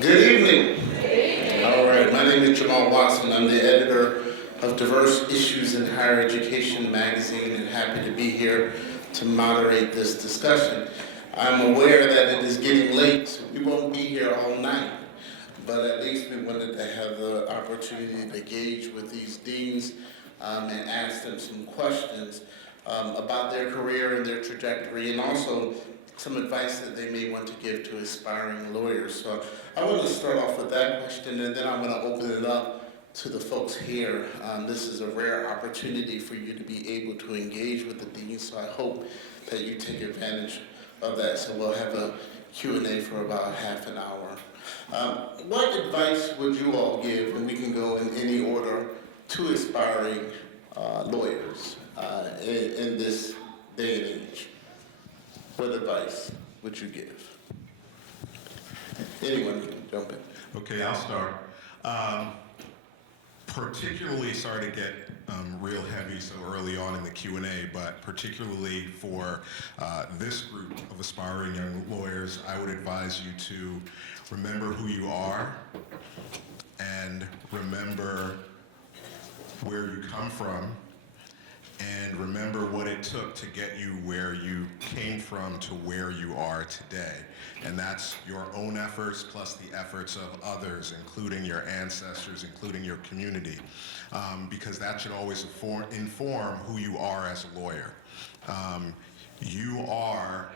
Good evening. All right, my name is Jamal Watson. I'm the editor of Diverse Issues in Higher Education magazine and happy to be here to moderate this discussion. I'm aware that it is getting late, so we won't be here all night, but at least we wanted to have the opportunity to engage with these deans and ask them some questions about their career and their trajectory, and also some advice that they may want to give to aspiring lawyers. So I want to start off with that question, and then I'm going to open it up to the folks here. This is a rare opportunity for you to be able to engage with the dean, so I hope that you take advantage of that. So we'll have a Q&A for about half an hour. What advice would you all give, and we can go in any order, to aspiring lawyers in this day and age? What advice would you give? Anyone can jump in. Okay, I'll start. Particularly, sorry to get real heavy so early on in the Q&A, but particularly for this group of aspiring young lawyers, I would advise you to remember who you are and remember where you come from, and remember what it took to get you where you came from to where you are today. And that's your own efforts plus the efforts of others, including your ancestors, including your community, because that should always inform who you are as a lawyer. You are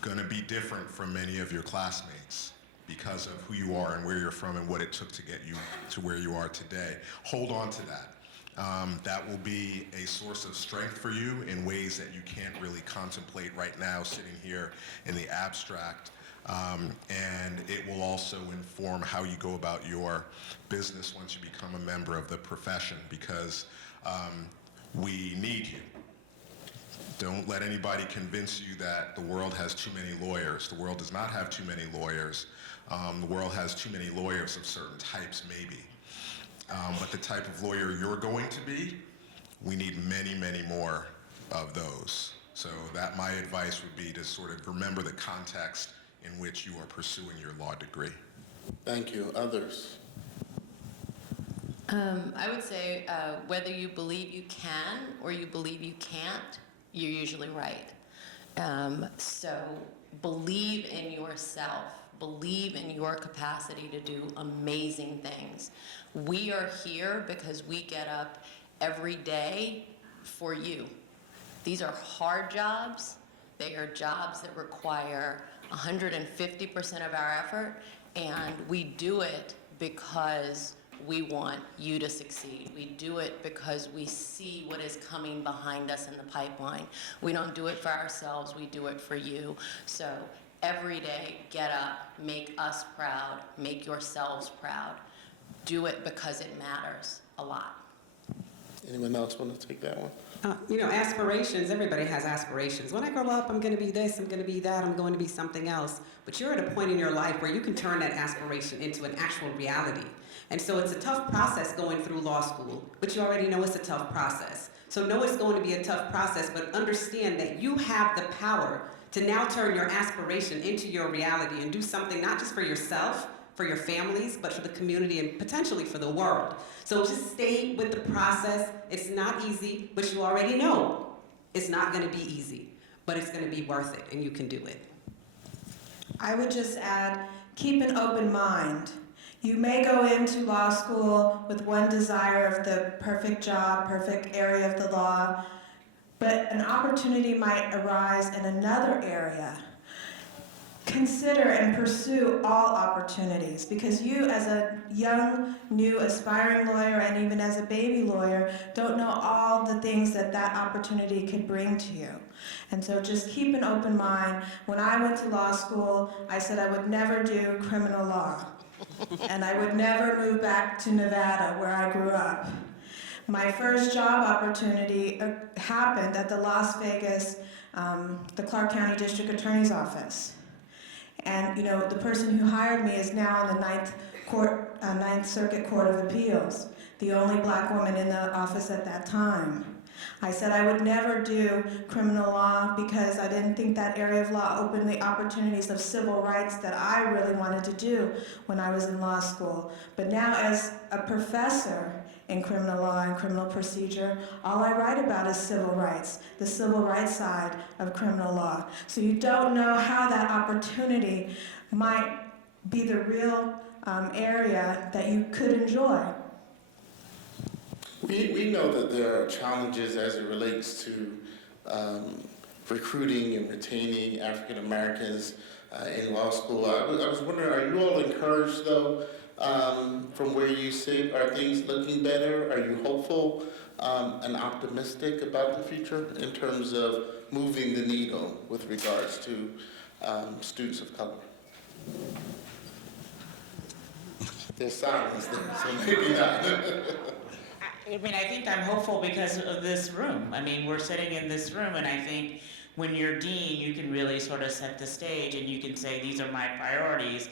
going to be different from many of your classmates because of who you are and where you're from and what it took to get you to where you are today. Hold on to that. That will be a source of strength for you in ways that you can't really contemplate right now sitting here in the abstract. And it will also inform how you go about your business once you become a member of the profession, because we need you. Don't let anybody convince you that the world has too many lawyers. The world does not have too many lawyers. The world has too many lawyers of certain types, maybe. But the type of lawyer you're going to be, we need many, many more of those. So that my advice would be to sort of remember the context in which you are pursuing your law degree. Thank you. Others? I would say whether you believe you can or you believe you can't, you're usually right. So believe in yourself. Believe in your capacity to do amazing things. We are here because we get up every day for you. These are hard jobs. They are jobs that require 150% of our effort, and we do it because we want you to succeed. We do it because we see what is coming behind us in the pipeline. We don't do it for ourselves, we do it for you. So every day, get up, make us proud, make yourselves proud. Do it because it matters a lot. Anyone else want to take that one? Aspirations, everybody has aspirations. When I grow up, I'm going to be this, I'm going to be that, I'm going to be something else. But you're at a point in your life where you can turn that aspiration into an actual reality. And so it's a tough process going through law school, but you already know it's a tough process. So know it's going to be a tough process, but understand that you have the power to now turn your aspiration into your reality and do something not just for yourself, for your families, but for the community and potentially for the world. So just stay with the process. It's not easy, but you already know it's not going to be easy, but it's going to be worth it, and you can do it. I would just add, keep an open mind. You may go into law school with one desire of the perfect job, perfect area of the law, but an opportunity might arise in another area. Consider and pursue all opportunities, because you as a young, new, aspiring lawyer, and even as a baby lawyer, don't know all the things that that opportunity could bring to you. And so just keep an open mind. When I went to law school, I said I would never do criminal law. And I would never move back to Nevada, where I grew up. My first job opportunity happened at the Las Vegas, the Clark County District Attorney's Office. And the person who hired me is now in the Ninth Circuit Court of Appeals, the only black woman in the office at that time. I said I would never do criminal law because I didn't think that area of law opened the opportunities of civil rights that I really wanted to do when I was in law school. But now as a professor in criminal law and criminal procedure, all I write about is civil rights, the civil rights side of criminal law. So you don't know how that opportunity might be the real area that you could enjoy. We know that there are challenges as it relates to recruiting and retaining African Americans in law school. I was wondering, are you all encouraged though from where you sit? Are things looking better? Are you hopeful and optimistic about the future in terms of moving the needle with regards to students of color? There's silence there, so maybe not. I mean, I think I'm hopeful because of this room. I mean, we're sitting in this room, and I think when you're dean, you can really sort of set the stage, and you can say, these are my priorities.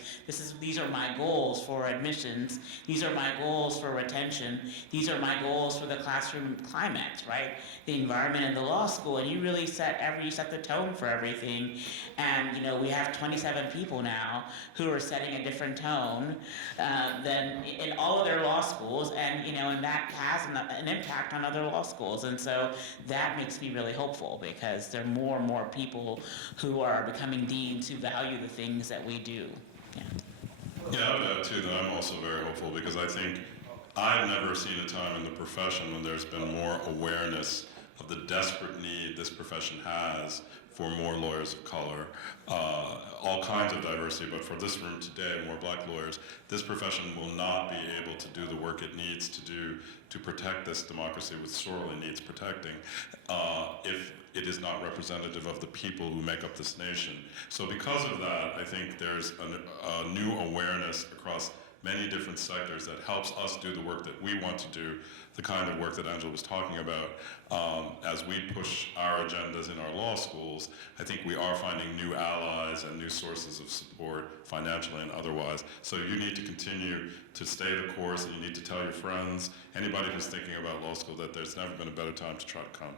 These are my goals for admissions. These are my goals for retention. These are my goals for the classroom climate, right? The environment in the law school, and you really set the tone for everything. And we have 27 people now who are setting a different tone than in all of their law schools, and and that has an impact on other law schools. And so that makes me really hopeful because there are more and more people who are becoming deans who value the things that we do. Yeah, I would add too that I'm also very hopeful because I think I've never seen a time in the profession when there's been more awareness of the desperate need this profession has for more lawyers of color, all kinds of diversity, but for this room today, more black lawyers, this profession will not be able to do the work it needs to do to protect this democracy, which sorely needs protecting, if it is not representative of the people who make up this nation. So because of that, I think there's a new awareness across many different sectors that helps us do the work that we want to do, the kind of work that Angela was talking about. As we push our agendas in our law schools, I think we are finding new allies and new sources of support, financially and otherwise. So you need to continue to stay the course, and you need to tell your friends, anybody who's thinking about law school, that there's never been a better time to try to come.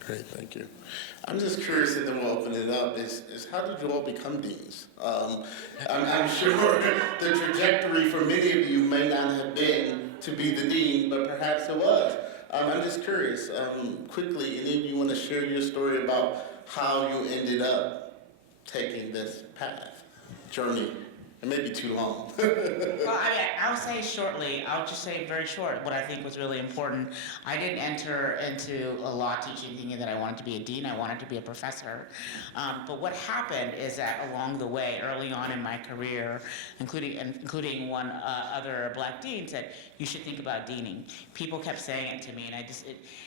Great, thank you. I'm just curious, and then we'll open it up, is how did you all become deans? I'm sure the trajectory for many of you may not have been to be the dean, but perhaps it was. I'm just curious, quickly, any of you want to share your story about how you ended up taking this path, journey? It may be too long. Well, I'll say shortly, I'll just say very short what I think was really important. I didn't enter into a law teaching thinking that I wanted to be a dean, I wanted to be a professor. But what happened is that along the way, early on in my career, including one other black dean said, you should think about deaning. People kept saying it to me, and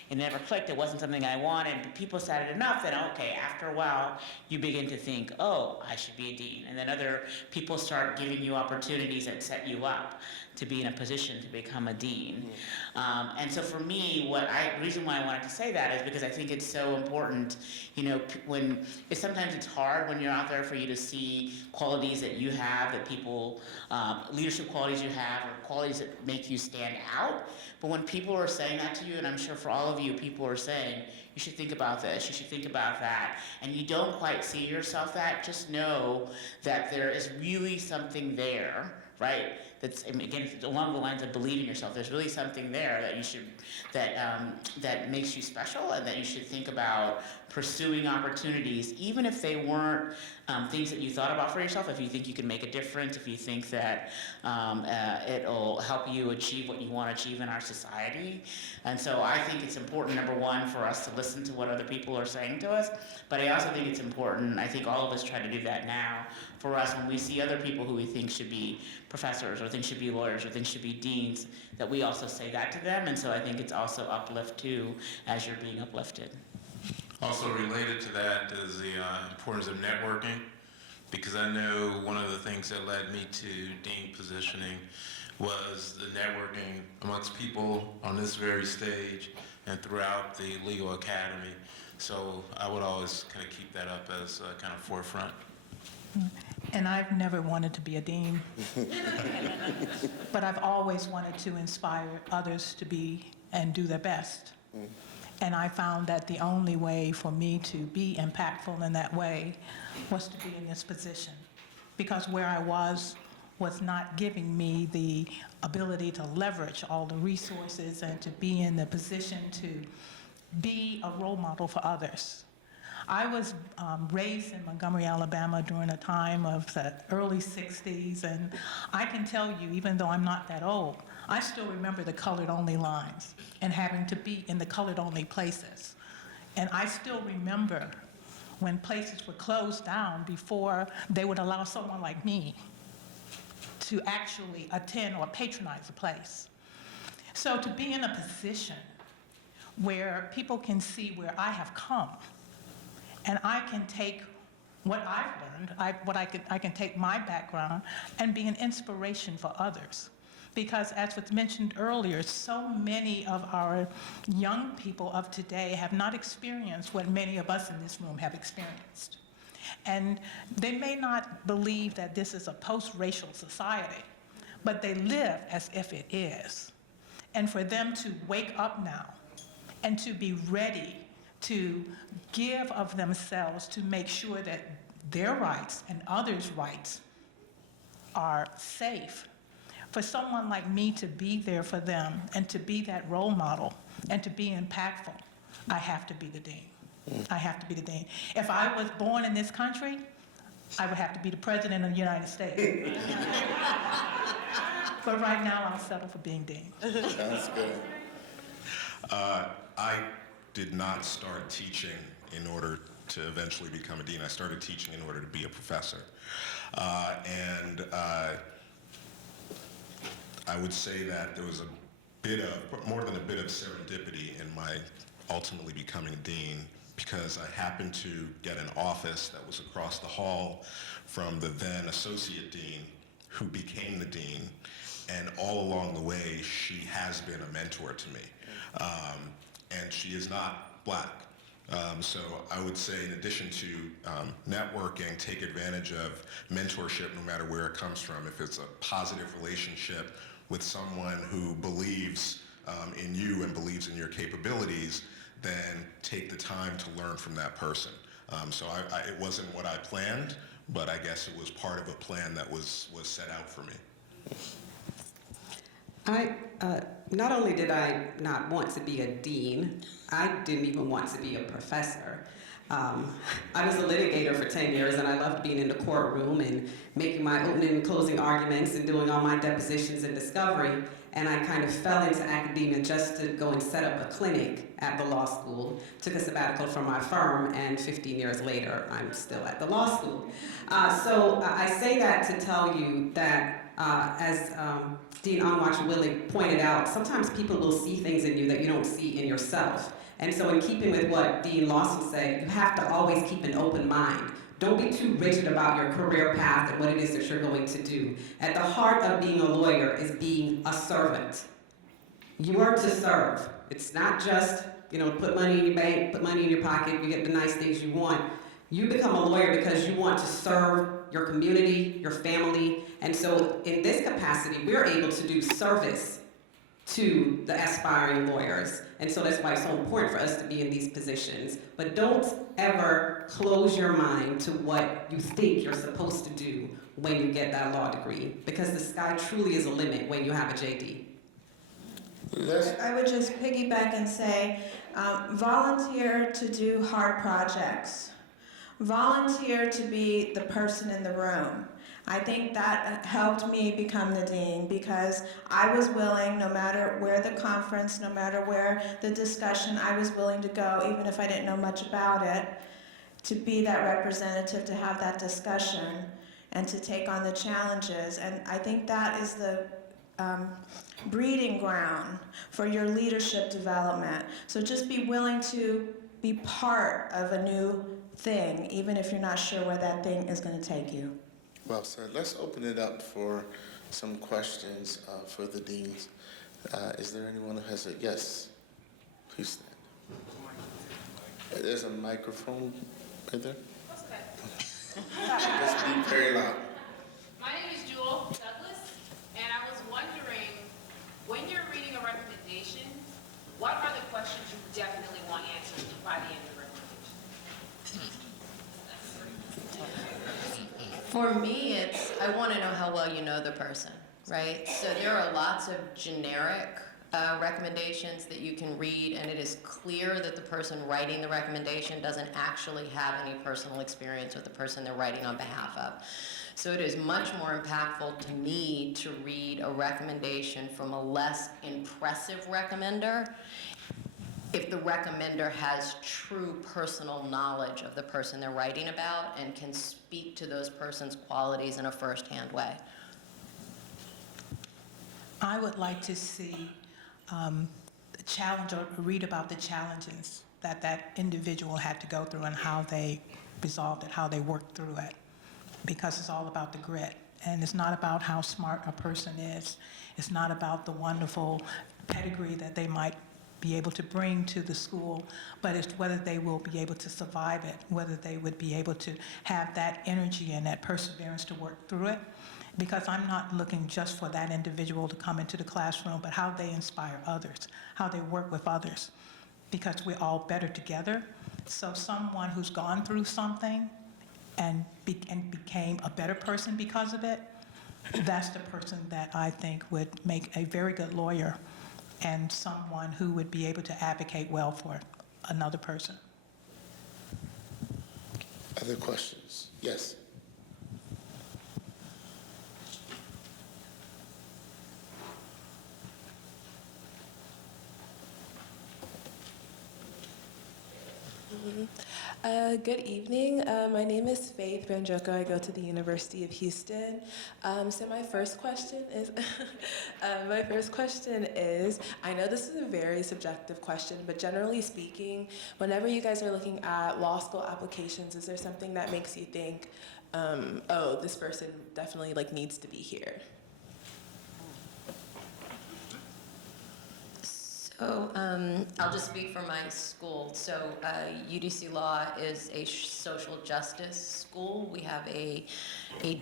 it never clicked. It wasn't something I wanted. But people said it enough that, okay, after a while, you begin to think, oh, I should be a dean. And then other people start giving you opportunities that set you up to be in a position to become a dean. And so for me, the reason why I wanted to say that is because I think it's so important, sometimes it's hard when you're out there for you to see qualities that you have, that people, leadership qualities you have, or qualities that make you stand out. But when people are saying that to you, and I'm sure for all of you, people are saying, you should think about this, you should think about that, and you don't quite see yourself that, just know that there is really something there, right? That's, again, along the lines of believing yourself. There's really something there that you should, that makes you special, and that you should think about pursuing opportunities, even if they weren't things that you thought about for yourself. If you think you can make a difference, if you think that it'll help you achieve what you want to achieve in our society. And so I think it's important, number one, for us to listen to what other people are saying to us. But I also think it's important, I think all of us try to do that now, for us when we see other people who we think should be professors, or think should be lawyers, or think should be deans, that we also say that to them. And so I think it's also uplift too, as you're being uplifted. Also related to that is the importance of networking, because I know one of the things that led me to dean positioning was the networking amongst people on this very stage and throughout the legal academy. So I would always kind of keep that up as a kind of forefront. And I've never wanted to be a dean, but I've always wanted to inspire others to be and do their best. And I found that the only way for me to be impactful in that way was to be in this position. Because where I was not giving me the ability to leverage all the resources and to be in the position to be a role model for others. I was raised in Montgomery, Alabama during a time of the early 60s, and I can tell you, even though I'm not that old, I still remember the colored-only lines and having to be in the colored-only places. And I still remember when places were closed down before they would allow someone like me to actually attend or patronize a place. So to be in a position where people can see where I have come, and I can take what I've learned, I can take my background and be an inspiration for others. Because as was mentioned earlier, so many of our young people of today have not experienced what many of us in this room have experienced. And they may not believe that this is a post-racial society, but they live as if it is. And for them to wake up now and to be ready to give of themselves to make sure that their rights and others' rights are safe. For someone like me to be there for them and to be that role model and to be impactful, I have to be the dean. I have to be the dean. If I was born in this country, I would have to be the president of the United States. But right now, I'll settle for being dean. Sounds good. I did not start teaching in order to eventually become a dean. I started teaching in order to be a professor. I would say that there was more than a bit of serendipity in my ultimately becoming dean, because I happened to get an office that was across the hall from the then associate dean, who became the dean, and all along the way, she has been a mentor to me. And she is not Black. So I would say, in addition to networking, take advantage of mentorship no matter where it comes from. If it's a positive relationship with someone who believes in you and believes in your capabilities, then take the time to learn from that person. So it wasn't what I planned, but I guess it was part of a plan that was set out for me. Not only did I not want to be a dean, I didn't even want to be a professor. I was a litigator for 10 years, and I loved being in the courtroom and making my opening and closing arguments and doing all my depositions and discovery. And I kind of fell into academia just to go and set up a clinic at the law school. Took a sabbatical from my firm, and 15 years later, I'm still at the law school. So I say that to tell you that as Dean Onwuachi-Willig pointed out, sometimes people will see things in you that you don't see in yourself. And so in keeping with what Dean Lawson said, you have to always keep an open mind. Don't be too rigid about your career path and what it is that you're going to do. At the heart of being a lawyer is being a servant. You are to serve. It's not just, put money in your bank, put money in your pocket, you get the nice things you want. You become a lawyer because you want to serve your community, your family, and so in this capacity, we're able to do service to the aspiring lawyers. And so that's why it's so important for us to be in these positions. But don't ever close your mind to what you think you're supposed to do when you get that law degree, because the sky truly is a limit when you have a JD. I would just piggyback and say, volunteer to do hard projects. Volunteer to be the person in the room. I think that helped me become the dean, because I was willing, no matter where the conference, no matter where the discussion, I was willing to go, even if I didn't know much about it, to be that representative, to have that discussion, and to take on the challenges. And I think that is the breeding ground for your leadership development. So just be willing to be part of a new thing, even if you're not sure where that thing is going to take you. Well said. Let's open it up for some questions for the deans. Is there anyone who has a yes? Please stand. There's a microphone right there. Just be very loud. My name is Joan Douglas, and I was wondering, when you're reading a recommendation, what are the questions you definitely want For me, I want to know how well you know the person, right? So there are lots of generic recommendations that you can read, and it is clear that the person writing the recommendation doesn't actually have any personal experience with the person they're writing on behalf of. So it is much more impactful to me to read a recommendation from a less impressive recommender if the recommender has true personal knowledge of the person they're writing about and can speak to those person's qualities in a first-hand way. I would like to see the challenge, or read about the challenges that that individual had to go through and how they resolved it, how they worked through it, because it's all about the grit. And it's not about how smart a person is. It's not about the wonderful pedigree that they might be able to bring to the school, but it's whether they will be able to survive it, whether they would be able to have that energy and that perseverance to work through it. Because I'm not looking just for that individual to come into the classroom, but how they inspire others, how they work with others, because we're all better together. So someone who's gone through something and became a better person because of it, that's the person that I think would make a very good lawyer and someone who would be able to advocate well for another person. Other questions? Yes. Good evening. My name is Faith Banjoko. I go to the University of Houston. So my first question is, I know this is a very subjective question, but generally speaking, whenever you guys are looking at law school applications, is there something that makes you think, oh, this person definitely needs to be here? So I'll just speak for my school. So UDC Law is a social justice school. We have a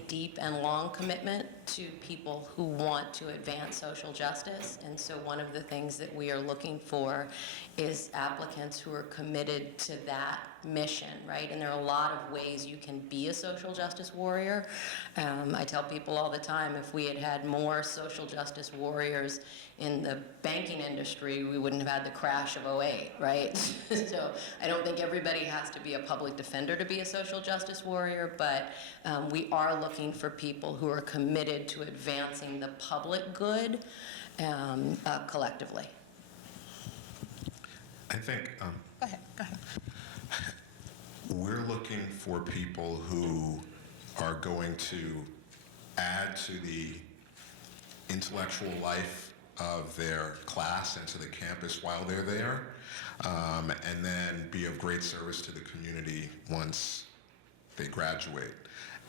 deep and long commitment to people who want to advance social justice. And so one of the things that we are looking for is applicants who are committed to that mission, right? And there are a lot of ways you can be a social justice warrior. I tell people all the time, if we had had more social justice warriors in the banking industry, we wouldn't have had the crash of '08, right? So I don't think everybody has to be a public defender to be a social justice warrior, but we are looking for people who are committed to advancing the public good collectively. I think Go ahead. we're looking for people who are going to add to the intellectual life of their class and to the campus while they're there, and then be of great service to the community once they graduate.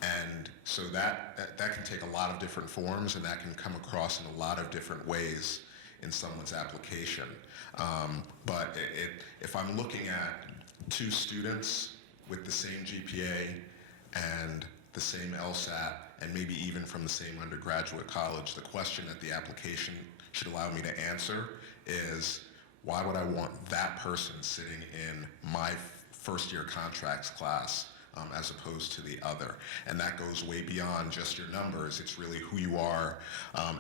And so that can take a lot of different forms, and that can come across in a lot of different ways in someone's application. But if I'm looking at two students with the same GPA and the same LSAT, and maybe even from the same undergraduate college, the question that the application should allow me to answer is, why would I want that person sitting in my first year contracts class as opposed to the other? And that goes way beyond just your numbers. It's really who you are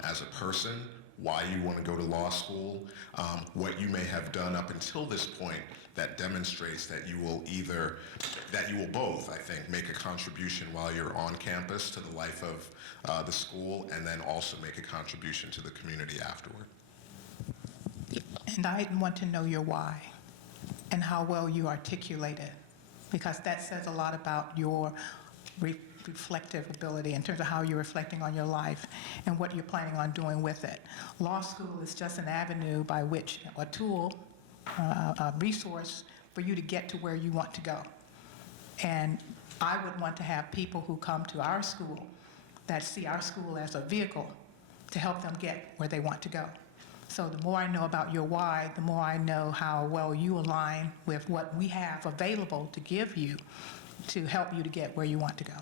as a person, why you want to go to law school, what you may have done up until this point that demonstrates that you will both, I think, make a contribution while you're on campus to the life of the school, and then also make a contribution to the community afterward. And I want to know your why and how well you articulate it, because that says a lot about your reflective ability in terms of how you're reflecting on your life and what you're planning on doing with it. Law school is just an avenue by which, a tool, a resource for you to get to where you want to go. And I would want to have people who come to our school that see our school as a vehicle to help them get where they want to go. So the more I know about your why, the more I know how well you align with what we have available to give you to help you to get where you want to go.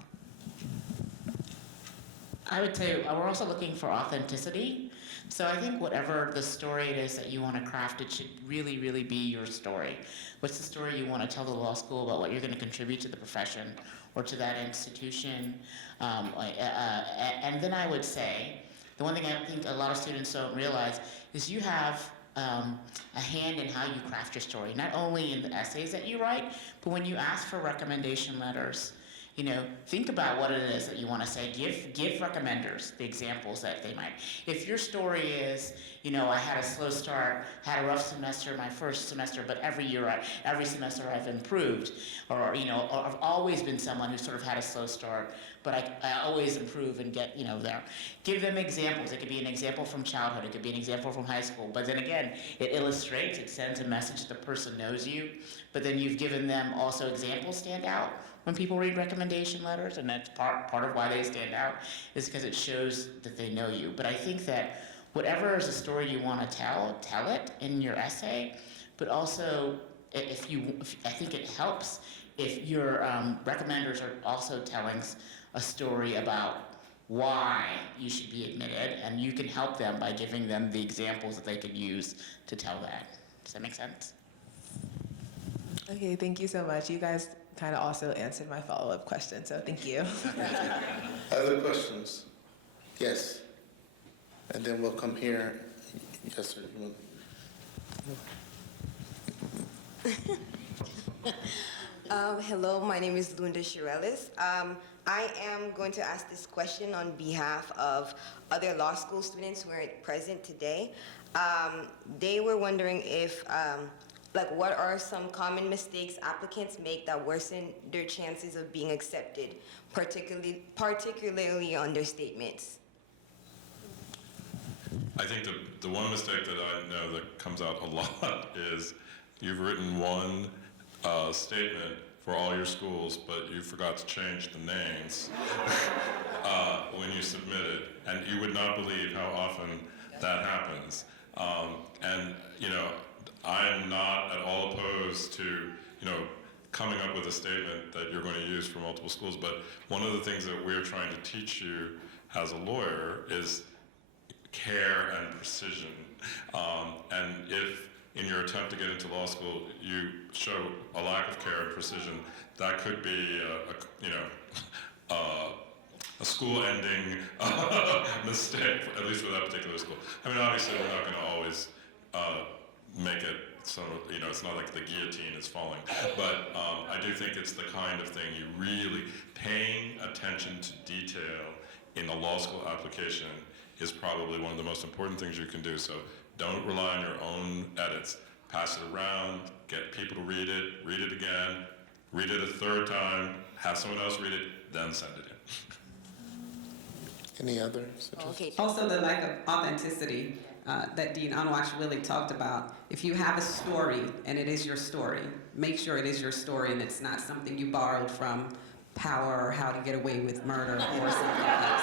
I would say we're also looking for authenticity. So I think whatever the story it is that you want to craft, it should really, really be your story. What's the story you want to tell the law school about what you're going to contribute to the profession? or to that institution. And then I would say, the one thing I think a lot of students don't realize is you have a hand in how you craft your story, not only in the essays that you write, but when you ask for recommendation letters. You know, think about what it is that you want to say. Give recommenders the examples that they might. If your story is, you know, I had a slow start, had a rough semester my first semester, but every semester I've improved, or you know, or I've always been someone who sort of had a slow start, but I always improve and get, you know, there. Give them examples. It could be an example from childhood. It could be an example from high school. But then again, it illustrates. It sends a message. The person knows you, but then you've given them also examples stand out. When people read recommendation letters, and that's part of why they stand out, is because it shows that they know you. But I think that whatever is a story you want to tell it in your essay, but also I think it helps if your recommenders are also telling a story about why you should be admitted, and you can help them by giving them the examples that they could use to tell that. Does that make sense? Okay, thank you so much. You guys kind of also answered my follow-up question, so thank you. Other questions? Yes. And then we'll come here. Yes, sir. Hello, my name is Lunda Shirelis. I am going to ask this question on behalf of other law school students who are present today. They were wondering if what are some common mistakes applicants make that worsen their chances of being accepted, particularly understatements? I think the one mistake that I know that comes out a lot is you've written one statement for all your schools, but you forgot to change the names when you submit it, and you would not believe how often that happens. And you know, I'm not at all opposed to, you know, coming up with a statement that you're going to use for multiple schools, but one of the things that we're trying to teach you as a lawyer is care and precision. And if in your attempt to get into law school you show a lack of care and precision, that could be a school-ending mistake, at least for that particular school. I mean, obviously we're not going to always make it so, you know, it's not like the guillotine is falling, but I do think it's the kind of thing you really, paying attention to detail in a law school application is probably one of the most important things you can do. So don't rely on your own edits. Pass it around, get people to read it again, read it a third time, have someone else read it, then send it in. Any other suggestions? Okay. Also, the lack of authenticity that Dean Onwuachi-Willig talked about. If you have a story and it is your story, make sure it is your story and it's not something you borrowed from Power or How to Get Away with Murder or something else.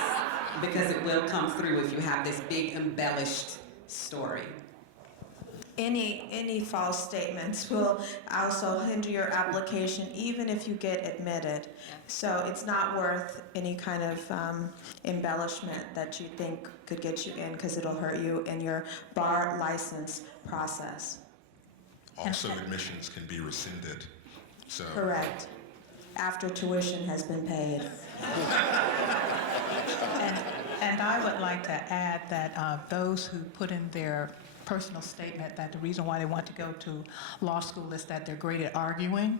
Because it will come through if you have this big embellished story. Any false statements will also hinder your application, even if you get admitted. So it's not worth any kind of embellishment that you think could get you in, because it'll hurt you in your bar license process. Also, admissions can be rescinded. So Correct. After tuition has been paid. And I would like to add that those who put in their personal statement that the reason why they want to go to law school is that they're great at arguing,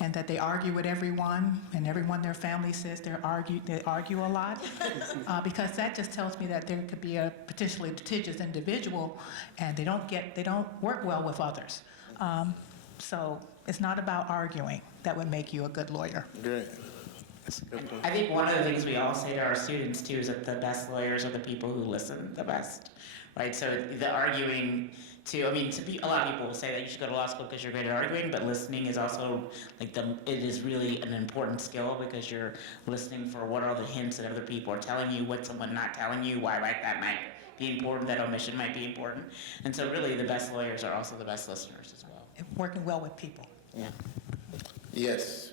and that they argue with everyone, and everyone their family says they argue a lot, because that just tells me that there could be a potentially litigious individual, and they don't work well with others. So it's not about arguing that would make you a good lawyer. Great. I think one of the things we all say to our students too is that the best lawyers are the people who listen the best, right? So the arguing too, I mean, a lot of people will say that you should go to law school because you're great at arguing, but listening is also it is really an important skill, because you're listening for what are the hints that other people are telling you, what someone not telling you, why that might be important, that omission might be important. And so really the best lawyers are also the best listeners as well. Working well with people. Yeah. Yes.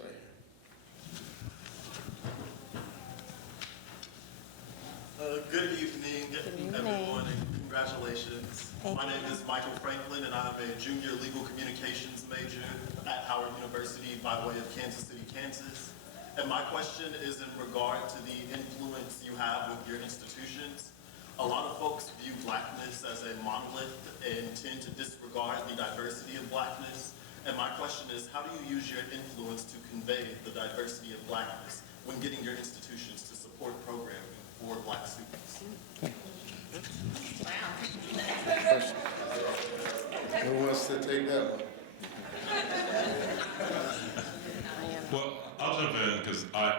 Good evening, everyone, and congratulations. My name is Michael Franklin, and I'm a junior legal communications major at Howard University by way of Kansas City, Kansas. And my question is in regard to the influence you have with your institutions. A lot of folks view blackness as a monolith and tend to disregard the diversity of blackness. And my question is, how do you use your influence to convey the diversity of blackness when getting your institutions to support programming for black students? Who wants to take that one? Well, I'll jump in because I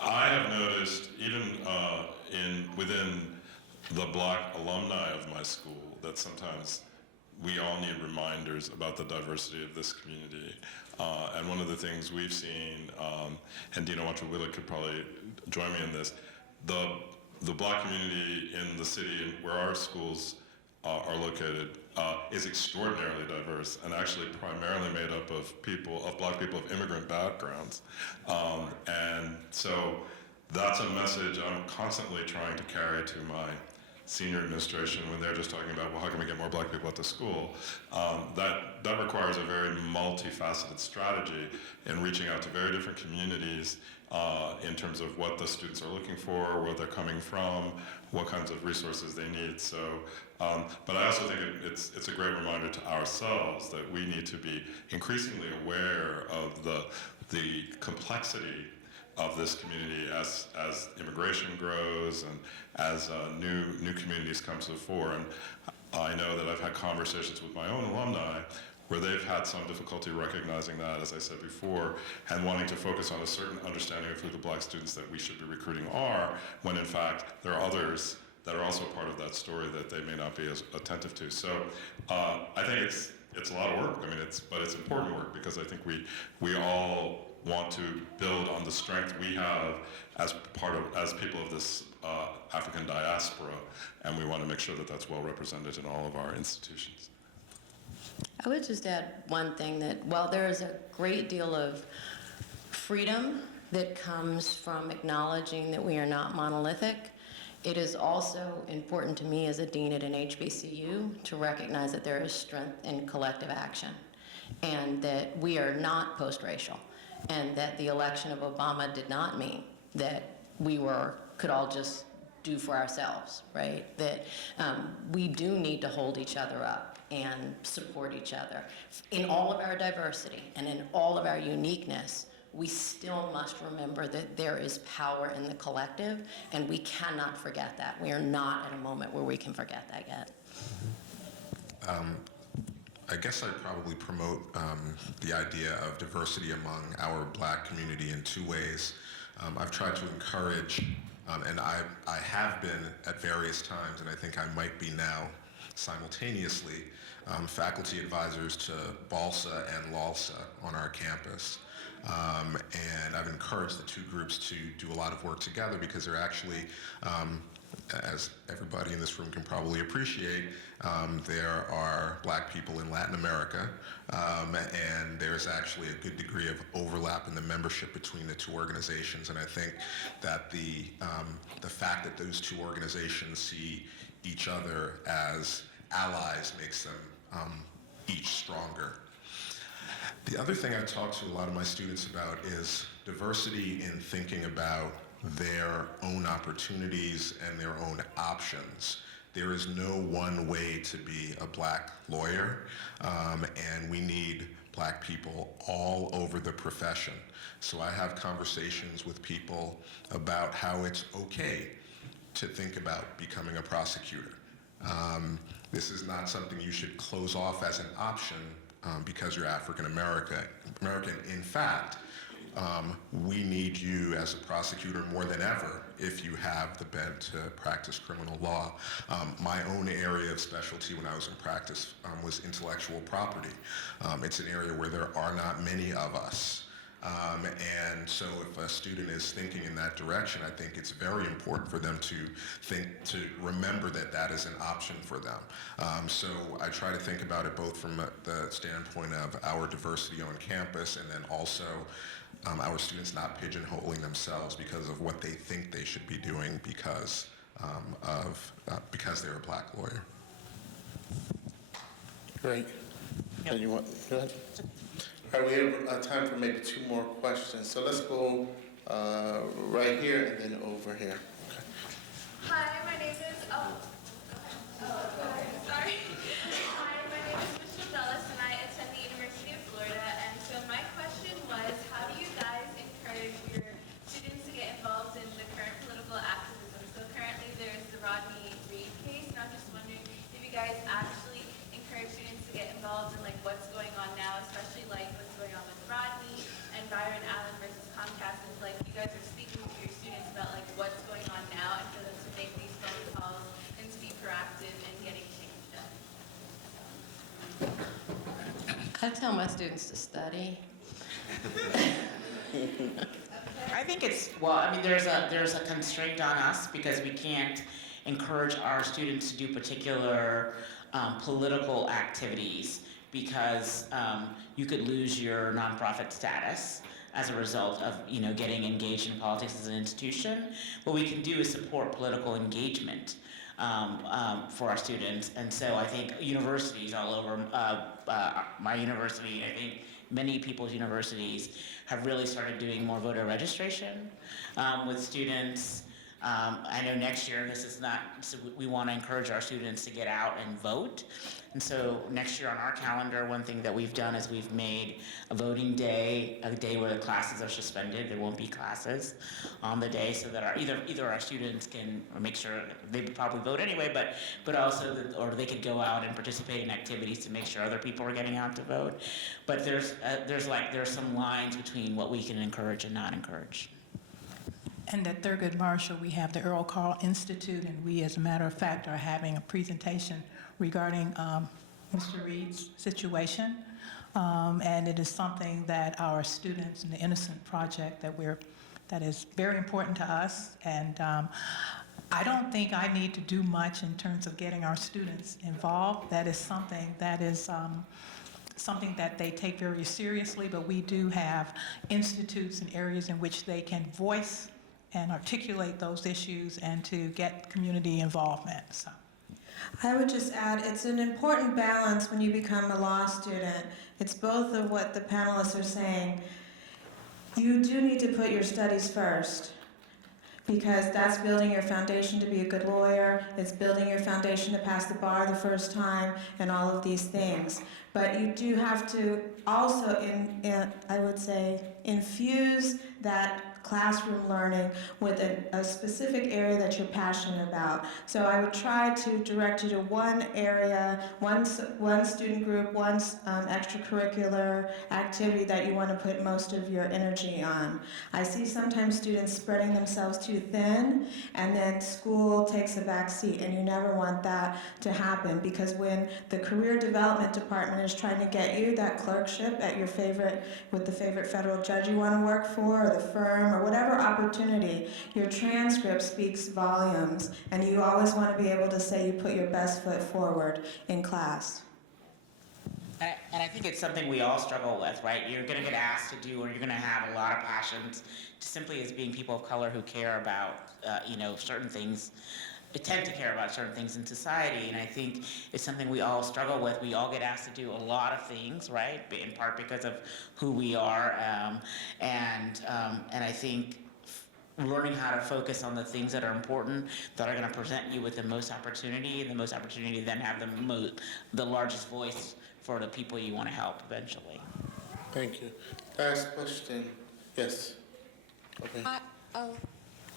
have noticed even within the black alumni of my school that sometimes we all need reminders about the diversity of this community. And one of the things we've seen, and Onwuachi-Willig could probably join me in this, the black community in the city where our schools are located is extraordinarily diverse and actually primarily made up of black people of immigrant backgrounds. And so that's a message I'm constantly trying to carry to my senior administration when they're just talking about, well, how can we get more black people at the school? That requires a very multifaceted strategy in reaching out to very different communities in terms of what the students are looking for, where they're coming from, what kinds of resources they need. So, but I also think it's a great reminder to ourselves that we need to be increasingly aware of the complexity of this community as immigration grows and as new communities come to the fore. And I know that I've had conversations with my own alumni where they've had some difficulty recognizing that, as I said before, and wanting to focus on a certain understanding of who the black students that we should be recruiting are, when in fact there are others that are also part of that story that they may not be as attentive to. So I think it's a lot of work. I mean, but it's important work because I think we all want to build on the strength we have as people of this African diaspora, and we want to make sure that that's well represented in all of our institutions. I would just add one thing, that while there is a great deal of freedom that comes from acknowledging that we are not monolithic, it is also important to me as a dean at an HBCU to recognize that there is strength in collective action and that we are not post-racial, and that the election of Obama did not mean that we could all just do for ourselves, right? That we do need to hold each other up and support each other. In all of our diversity and in all of our uniqueness, we still must remember that there is power in the collective, and we cannot forget that. We are not at a moment where we can forget that yet. I guess I'd probably promote the idea of diversity among our black community in two ways. I've tried to encourage, and I have been at various times, and I think I might be now simultaneously, faculty advisors to BALSA and LALSA on our campus. And I've encouraged the two groups to do a lot of work together because they're actually, as everybody in this room can probably appreciate, there are black people in Latin America, and there's actually a good degree of overlap in the membership between the two organizations. And I think that the fact that those two organizations see each other as allies makes them each stronger. The other thing I talk to a lot of my students about is diversity in thinking about their own opportunities and their own options. There is no one way to be a black lawyer, and we need black people all over the profession. So I have conversations with people about how it's okay to think about becoming a prosecutor. This is not something you should close off as an option because you're African American. In fact, we need you as a prosecutor more than ever if you have the bent to practice criminal law. My own area of specialty when I was in practice was intellectual property. It's an area where there are not many of us. And so if a student is thinking in that direction, I think it's very important for them to remember that that is an option for them. So I try to think about it both from the standpoint of our diversity on campus and then also our students not pigeonholing themselves because of what they think they should be doing because they're a black lawyer. Great. And you want, go ahead. All right, we have time for maybe 2 more questions. So let's go right here and then over here. Okay. Hi, my name is, sorry. Hi, my name is Michelle and I attend the University of Florida. And so my question was, how do you guys encourage your students to get involved in the current political activism? So currently there's the Rodney Reed case, and I'm just wondering if you guys actually encourage students to get involved in like what's going on now, especially like what's going on with Rodney and Byron Allen versus Comcast. Is like you guys are speaking to your students about like what's going on now and for them to make these phone calls and to be proactive in getting change done. I tell my students to study. I think it's, well, I mean, there's a constraint on us because we can't encourage our students to do particular political activities because you could lose your nonprofit status as a result of, you know, getting engaged in politics as an institution. What we can do is support political engagement for our students. And so I think universities all over, my university, I think many people's universities have really started doing more voter registration with students. I know next year, this is not, so we want to encourage our students to get out and vote. And so next year on our calendar, one thing that we've done is we've made a voting day, a day where the classes are suspended. There won't be classes on the day so that either our students can make sure they would probably vote anyway, but also that, or they could go out and participate in activities to make sure other people are getting out to vote. But there's some lines between what we can encourage and not encourage. And at Thurgood Marshall, we have the Earl Carl Institute, and we, as a matter of fact, are having a presentation regarding Mr. Reed's situation. And it is something that our students in the Innocent Project that is very important to us. And I don't think I need to do much in terms of getting our students involved. That is something that they take very seriously, but we do have institutes and areas in which they can voice and articulate those issues and to get community involvement. So. I would just add, it's an important balance when you become a law student. It's both of what the panelists are saying. You do need to put your studies first, because that's building your foundation to be a good lawyer, it's building your foundation to pass the bar the first time, and all of these things. But you do have to also, I would say, infuse that classroom learning with a specific area that you're passionate about. So I would try to direct you to one area, one student group, one extracurricular activity that you want to put most of your energy on. I see sometimes students spreading themselves too thin, and then school takes a back seat, and you never want that to happen, because when the career development department is trying to get you that clerkship at your favorite, with the favorite federal judge you want to work for, or the firm, or whatever opportunity, your transcript speaks volumes, and you always want to be able to say you put your best foot forward in class. And I think it's something we all struggle with, right? You're going to get asked to do, or you're going to have a lot of passions, simply as being people of color who care about, certain things, tend to care about certain things in society. And I think it's something we all struggle with. We all get asked to do a lot of things, right? In part because of who we are, and I think learning how to focus on the things that are important, that are going to present you with the most opportunity, and the most opportunity to then have the largest voice for the people you want to help eventually. Thank you. Last question. Yes. Okay.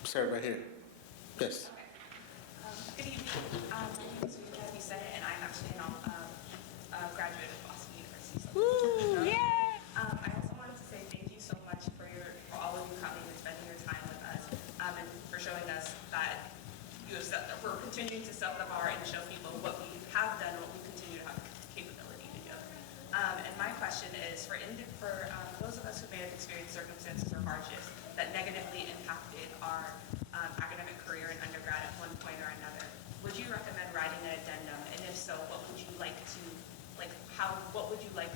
Sorry, right here. Yes. Good evening. My name is Elisabeth, and I'm actually a graduate of Boston University. Woo! Yeah. I also wanted to say thank you so much for all of you coming and spending your time with us, and for showing us that we're continuing to set the bar and show people what we have done, what we continue to have capability to do. And my question is, for those of us who may have experienced circumstances or hardships that negatively impacted our academic career in undergrad at one point or another, would you recommend writing an addendum? And if so, what would you like to, what would you like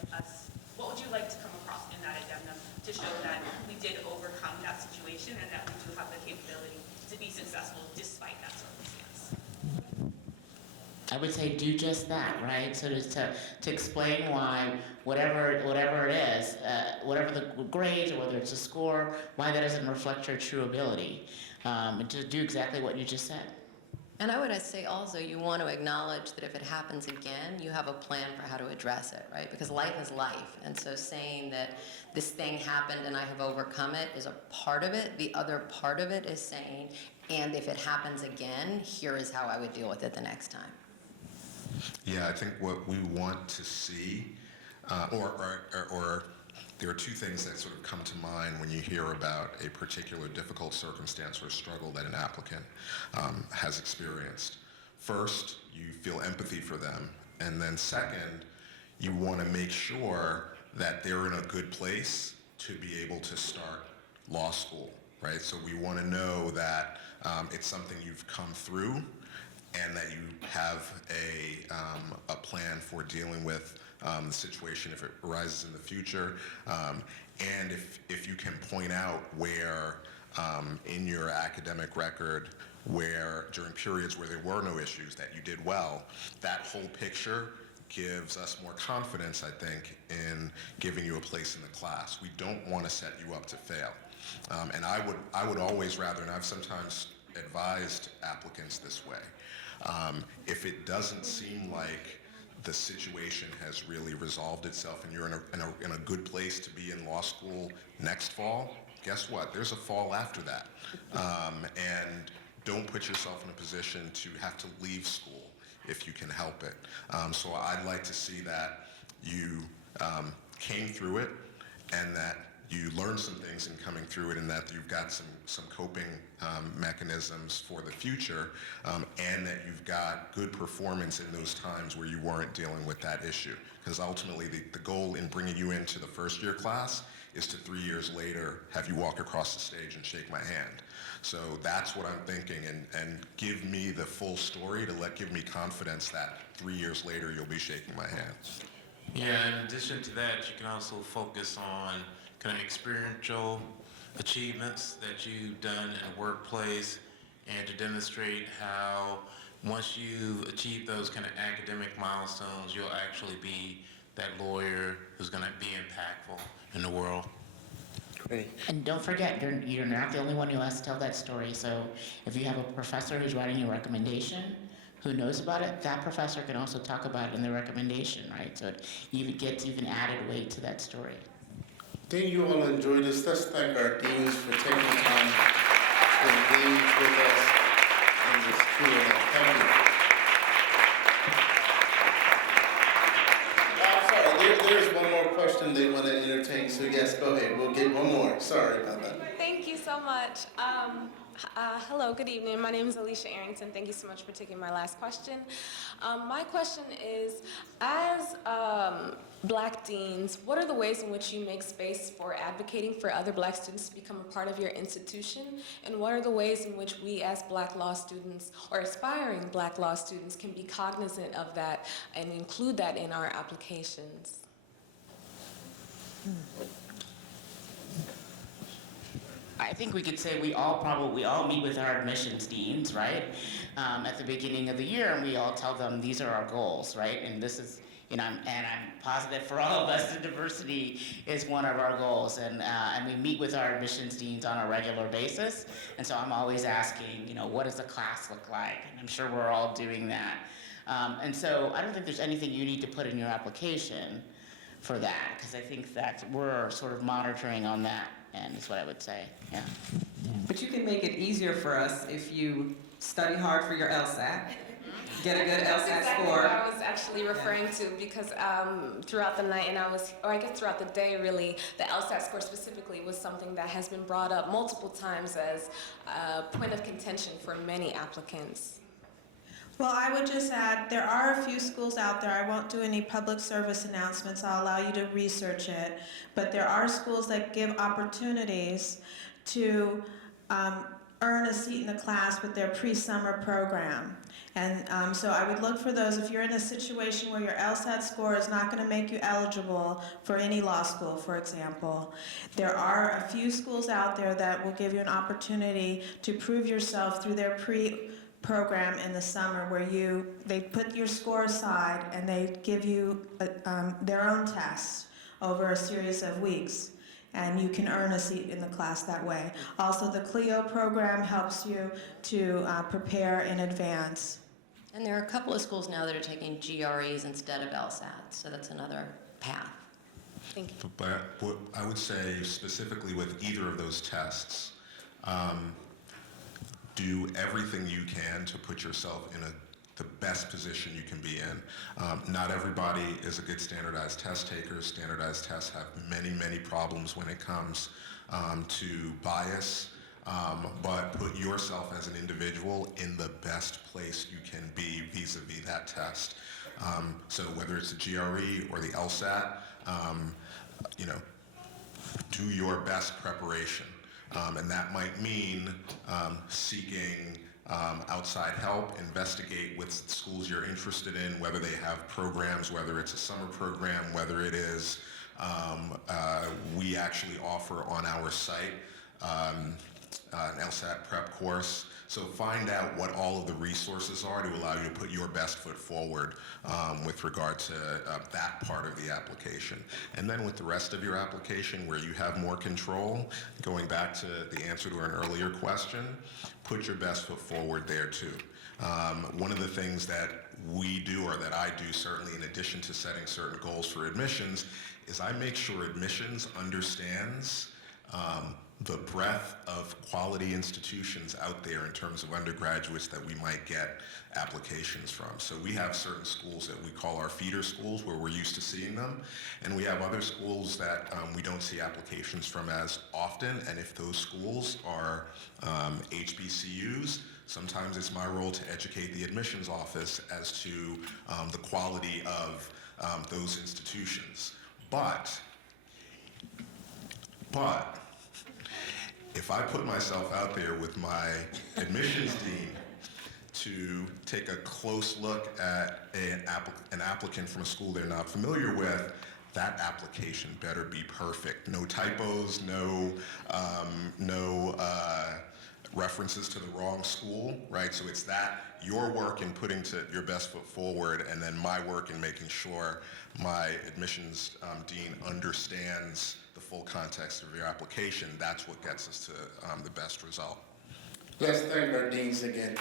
to come across in that addendum to show that we did overcome that situation and that we do have the capability to be successful despite that circumstance? I would say do just that, right? So to explain why whatever it is, whatever the grades or whether it's a score, why that doesn't reflect your true ability. And to do exactly what you just said. And I would say also you want to acknowledge that if it happens again, you have a plan for how to address it, right? Because life is life. And so saying that this thing happened and I have overcome it is a part of it. The other part of it is saying, and if it happens again, here is how I would deal with it the next time. Yeah, I think what we want to see, or there are two things that sort of come to mind when you hear about a particular difficult circumstance or struggle that an applicant has experienced. First, you feel empathy for them, and then second, you want to make sure that they're in a good place to be able to start law school, right? So we want to know that it's something you've come through and that you have a plan for dealing with the situation if it arises in the future. And if you can point out where in your academic record where during periods where there were no issues that you did well, that whole picture gives us more confidence, I think, in giving you a place in the class. We don't want to set you up to fail. And I would always rather, and I've sometimes advised applicants this way, if it doesn't seem like the situation has really resolved itself and you're in a good place to be in law school next fall, guess what? There's a fall after that. And don't put yourself in a position to have to leave school if you can help it. So I'd like to see that you came through it and that you learned some things in coming through it and that you've got some coping mechanisms for the future and that you've got good performance in those times where you weren't dealing with that issue. Because ultimately the goal in bringing you into the first year class is to 3 years later have you walk across the stage and shake my hand. So that's what I'm thinking, and give me the full story to give me confidence that 3 years later you'll be shaking my hand. Yeah, in addition to that, you can also focus on kind of experiential achievements that you've done in the workplace and to demonstrate how once you achieve those kind of academic milestones, you'll actually be that lawyer who's going to be impactful in the world. Great. And don't forget, you're not the only one who has to tell that story. So if you have a professor who's writing you a recommendation, who knows about it, that professor can also talk about it in the recommendation, right? So it even gets even added weight to that story. Didn't you all enjoy this? Let's thank our deans for taking time to engage with us in this Q&A. Thank you. There's one more question they want to entertain, so yes, go ahead. We'll get one more. Sorry about that. Thank you so much. Hello, good evening. My name is Alicia Arrington. Thank you so much for taking my last question. My question is, as Black deans, what are the ways in which you make space for advocating for other Black students to become a part of your institution? And what are the ways in which we as Black law students or aspiring Black law students can be cognizant of that and include that in our applications? I think we could say we all meet with our admissions deans, right? At the beginning of the year, and we all tell them these are our goals, right? And this is, and I'm positive for all of us that diversity is one of our goals, and we meet with our admissions deans on a regular basis. And so I'm always asking, what does the class look like? And I'm sure we're all doing that. And so I don't think there's anything you need to put in your application for that, because I think that we're sort of monitoring on that end is what I would say, yeah. But you can make it easier for us if you study hard for your LSAT, get a good That's LSAT exactly score. what I was actually referring to, because throughout the night, or I guess throughout the day really, the LSAT score specifically was something that has been brought up multiple times as a point of contention for many applicants. Well, I would just add, there are a few schools out there. I won't do any public service announcements. I'll allow you to research it. But there are schools that give opportunities to earn a seat in the class with their pre-summer program. And so I would look for those. If you're in a situation where your LSAT score is not going to make you eligible for any law school, for example, there are a few schools out there that will give you an opportunity to prove yourself through their program in the summer where they put your score aside and they give you their own tests over a series of weeks, and you can earn a seat in the class that way. Also, the CLEO program helps you to prepare in advance. And there are a couple of schools now that are taking GREs instead of LSATs, so that's another path. Thank you. But what I would say specifically with either of those tests, do everything you can to put yourself in the best position you can be in. Not everybody is a good standardized test taker. Standardized tests have many, many problems when it comes to bias, but put yourself as an individual in the best place you can be vis-a-vis that test. So whether it's the GRE or the LSAT, do your best preparation. And that might mean seeking outside help, investigate with schools you're interested in, whether they have programs, whether it's a summer program, whether it is, we actually offer on our site an LSAT prep course. So find out what all of the resources are to allow you to put your best foot forward with regard to that part of the application. And then with the rest of your application where you have more control, going back to the answer to an earlier question, put your best foot forward there too. One of the things that we do, or that I do certainly in addition to setting certain goals for admissions, is I make sure admissions understands the breadth of quality institutions out there in terms of undergraduates that we might get applications from. So we have certain schools that we call our feeder schools where we're used to seeing them, and we have other schools that we don't see applications from as often, and if those schools are HBCUs, sometimes it's my role to educate the admissions office as to the quality of those institutions. But if I put myself out there with my admissions dean to take a close look at an applicant from a school they're not familiar with, that application better be perfect. No typos, no references to the wrong school, right? So it's that, your work in putting your best foot forward, and then my work in making sure my admissions dean understands the full context of your application. That's what gets us to the best result. Let's thank our deans again.